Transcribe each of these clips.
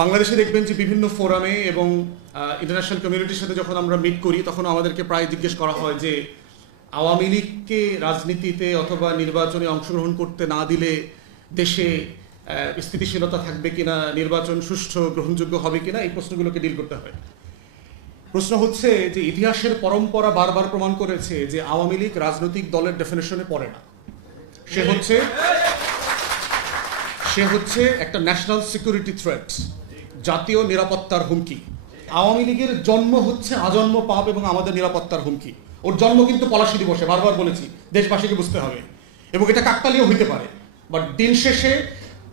বাংলাদেশে দেখবেন যে বিভিন্ন ফোরামে এবং ইন্টারন্যাশনাল কমিউনিটির সাথে যখন আমরা মিট করি তখন আমাদেরকে প্রায় জিজ্ঞেস করা হয় যে আওয়ামী লীগকে রাজনীতিতে অথবা নির্বাচনে অংশগ্রহণ করতে না দিলে দেশে স্থিতিশীলতা থাকবে কিনা, নির্বাচন সুষ্ঠু গ্রহণযোগ্য হবে কিনা, এই প্রশ্নগুলোকে ডিল করতে হয়। প্রশ্ন হচ্ছে যে ইতিহাসের পরম্পরা বারবার প্রমাণ করেছে যে আওয়ামী লীগ রাজনৈতিক দলের ডেফিনেশনে পড়ে না। সে হচ্ছে একটা ন্যাশনাল সিকিউরিটি থ্রেট, জাতীয় নিরাপত্তার হুমকি। আওয়ামী লীগের জন্ম হচ্ছে আজন্ম পাপ এবং আমাদের নিরাপত্তার হুমকি। ওর জন্ম কিন্তু পলাশী দিবসে, বারবার বলেছি, দেশবাসীকে বুঝতে হবে। এবং এটা কাকতালীয় হইতে পারে, বাট দিন শেষে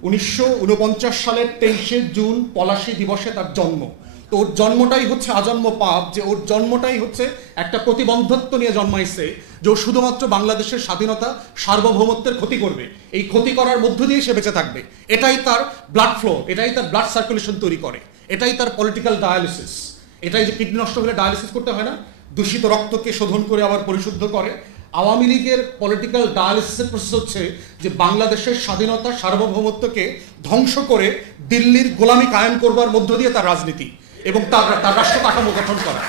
1949 সালের 23শে জুন পলাশী দিবসে তার জন্ম। তো ওর জন্মটাই হচ্ছে আজন্ম পাপ, যে ওর জন্মটাই হচ্ছে একটা প্রতিবন্ধত্ব নিয়ে জন্মাইছে যে ও শুধুমাত্র বাংলাদেশের স্বাধীনতা সার্বভৌমত্বের ক্ষতি করবে, এই ক্ষতি করার মধ্য দিয়ে সে বেঁচে থাকবে। এটাই তার ব্লাড ফ্লো, এটাই তার ব্লাড সার্কুলেশন তৈরি করে, এটাই তার পলিটিক্যাল ডায়ালিসিস। এটাই যে কিডনি নষ্ট হলে ডায়ালিসিস করতে হয় না, দূষিত রক্তকে শোধন করে আবার পরিশুদ্ধ করে। আওয়ামী লীগের পলিটিক্যাল ডায়ালিসিসের প্রসেস হচ্ছে যে বাংলাদেশের স্বাধীনতা সার্বভৌমত্বকে ধ্বংস করে দিল্লির গোলামি কায়েম করবার মধ্য দিয়ে তার রাজনীতি এবং তার রাষ্ট্র কাঠামো গঠন করা।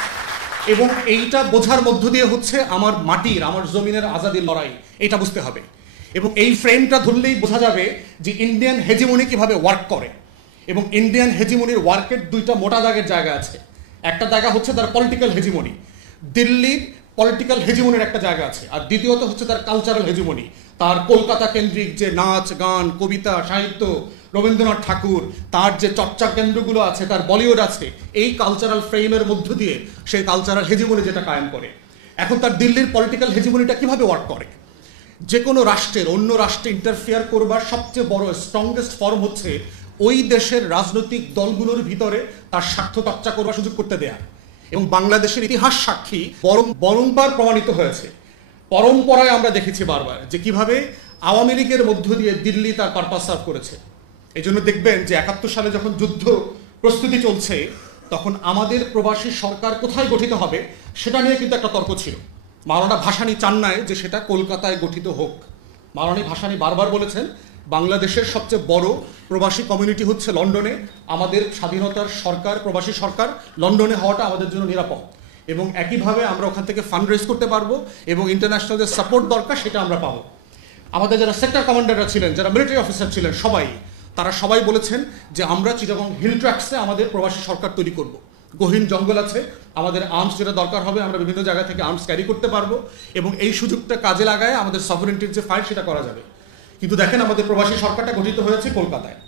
এবং এইটা বোঝার মধ্য দিয়ে হচ্ছে আমার মাটির, আমার জমিনের আজাদির লড়াই, এটা বুঝতে হবে। এবং এই ফ্রেমটা ধরলেই বোঝা যাবে যে ইন্ডিয়ান হেজিমনি কিভাবে ওয়ার্ক করে। এবং ইন্ডিয়ান হেজিমনির ওয়ার্কের দুইটা মোটা দাগের জায়গা আছে। একটা জায়গা হচ্ছে তার পলিটিক্যাল হেজিমনি, দিল্লির পলিটিক্যাল হেজিমনির একটা জায়গা আছে। আর দ্বিতীয়ত হচ্ছে তার কালচারাল হেজিমনি, তার কলকাতা কেন্দ্রিক যে নাচ গান কবিতা সাহিত্য, রবীন্দ্রনাথ ঠাকুর, তার যে চর্চা কেন্দ্রগুলো আছে, তার বলিউড আছে, এই কালচারাল ফ্রেমের মধ্য দিয়ে সেই কালচারাল হেজিমনি যেটা কায়েম করে। এখন তার দিল্লির পলিটিক্যাল হেজিমনিটা কিভাবে ওয়ার্ক করে? যে কোনো রাষ্ট্রের অন্য রাষ্ট্রে ইন্টারফেয়ার করবার সবচেয়ে বড় স্ট্রংগেস্ট ফর্ম হচ্ছে ওই দেশের রাজনৈতিক দলগুলোর ভিতরে তার স্বার্থ চর্চা করবার সুযোগ করতে দেয়া। এবং বাংলাদেশের ইতিহাস সাক্ষী বারংবার প্রমাণিত হয়েছে, পরম্পরায় আমরা দেখেছি বারবার যে কিভাবে আওয়ামী লীগের মধ্য দিয়ে দিল্লি তার পারপাস সার্ভ করেছে। এই জন্য দেখবেন যে 71 সালে যখন যুদ্ধ প্রস্তুতি চলছে তখন আমাদের প্রবাসী সরকার কোথায় গঠিত হবে সেটা নিয়ে কিন্তু একটা তর্ক ছিল। মাওলানা ভাসানী চান না যে সেটা কলকাতায় গঠিত হোক। মাওলানা ভাসানী বারবার বলেছেন বাংলাদেশের সবচেয়ে বড় প্রবাসী কমিউনিটি হচ্ছে লন্ডনে, আমাদের স্বাধীনতার সরকার, প্রবাসী সরকার লন্ডনে হওয়াটা আমাদের জন্য নিরাপদ। এবং একইভাবে আমরা ওখান থেকে ফান্ড রেজ করতে পারবো এবং ইন্টারন্যাশনাল যে সাপোর্ট দরকার সেটা আমরা পাবো। আমাদের যারা সেক্টর কমান্ডাররা ছিলেন, যারা মিলিটারি অফিসার ছিলেন, তারা সবাই বলেছেন যে আমরা চিটাগং হিল ট্র্যাক্সে আমাদের প্রবাসী সরকার তৈরি করব। গহীন জঙ্গল আছে, আমাদের আর্মস যেটা দরকার হবে আমরা বিভিন্ন জায়গা থেকে আর্মস ক্যারি করতে পারবো এবং এই সুযোগটা কাজে লাগায় আমাদের সভারেন্টির যে ফাইট সেটা করা যাবে। কিন্তু দেখেন আমাদের প্রবাসী সরকারটা গঠিত হয়েছে কলকাতায়।